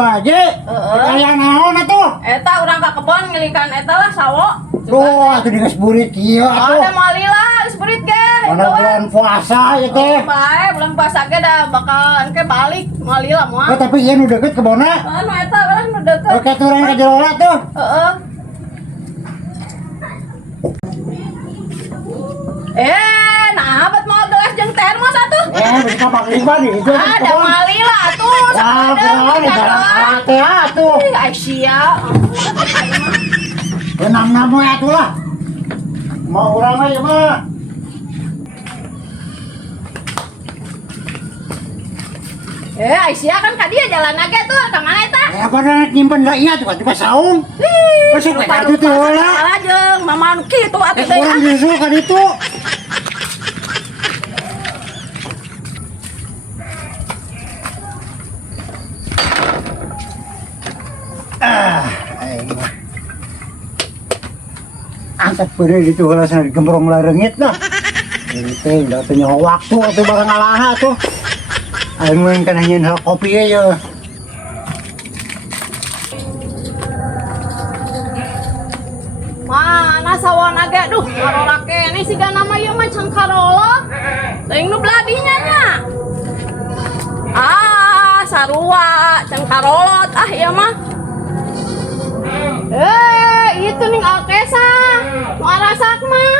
aja. Kayak naon atuh? Eta urang ka kebon ngilikan eta lah sawo. Duh, atuh di burit kieu atuh. Ada malila seperit ge. Mana bulan puasa ya teh. Bae bulan puasa ge da bakal ke balik malila moal. Oh, tapi ieu nu deukeut kebonna. Anu eta lah nu deukeut. Oke, turun ka jero tuh. Heeh. Nah, abet mau gelas jeung termos atuh. Bisa pakai badi itu. Ada malila atuh. Ah, benar, teh atuh. Aisyah. Benang we atuh lah. Mau urang aja mah. Aisyah kan ka dia jalan age tuh, ka mana eta? Pada nyimpen da iya tuh kan saung. Masuk ka atuh teh heula. Salah jeung mama nu kitu atuh teh. Urang justru ka ditu. Angkat bener itu kalau sana digembrong larengit lah. Ini teh udah punya waktu atau barang alaha tuh. Aing mah kan hanya kopi aja. Mana sawana ge duh karora kene siga nama ieu mah cangkarolo. Teuing nu bladinya nya. Sarua cangkarolot ieu mah. Itu ning Alkesa. Nu arasak mah.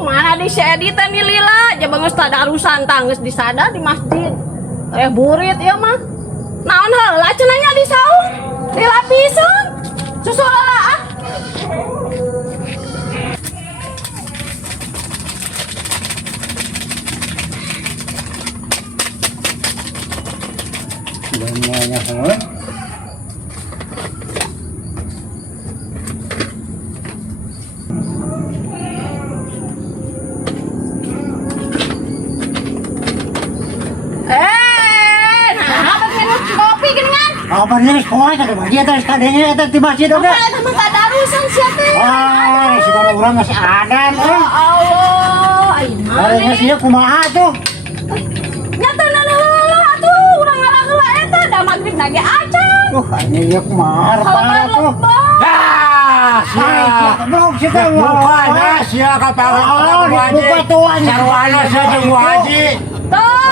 Mana di seeditan nih lila, aja bangus tadarusan tanggus di sada di masjid. Burit ieu mah. Naon heula cenanya di saung? Lila pisan. Susu heula Semuanya semua. Apa nih sekolah tadi dia tadi kadenya eta di masjid oge. Eta mah tadarusan sia teh. Si kana urang geus adan Ya Allah, ayeuna. Bareng sia kumaha tuh? Nyata heula atuh, urang ngalah heula eta da magrib na ge acan. Ini ieu kumaha parah tuh. Belum kita bukannya sia kapangan Buka tuan. sarwana sia jeung haji. Tuh,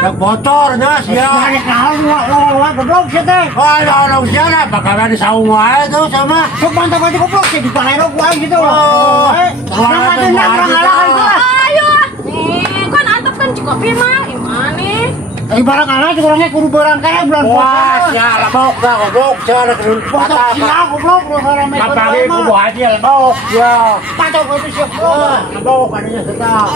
Nak bocornya sia. Goblok sih teh. Orang sia na bakalan di saung wae tuh sama. Sok mantap aja goblok sih di palero gua gitu loh. Orang Dendam ngalah itu lah. ayo. Nih, kan antep kan Cikopi mah, imane. Barang kalah juga orangnya kudu barang kaya bulan Wah, puasa. sia lemok dah goblok sia ada kedun Foto patah. sia goblok lu rame. Kapagi ku haji lemok sia. Pantau itu sih. Lemok adanya sedang.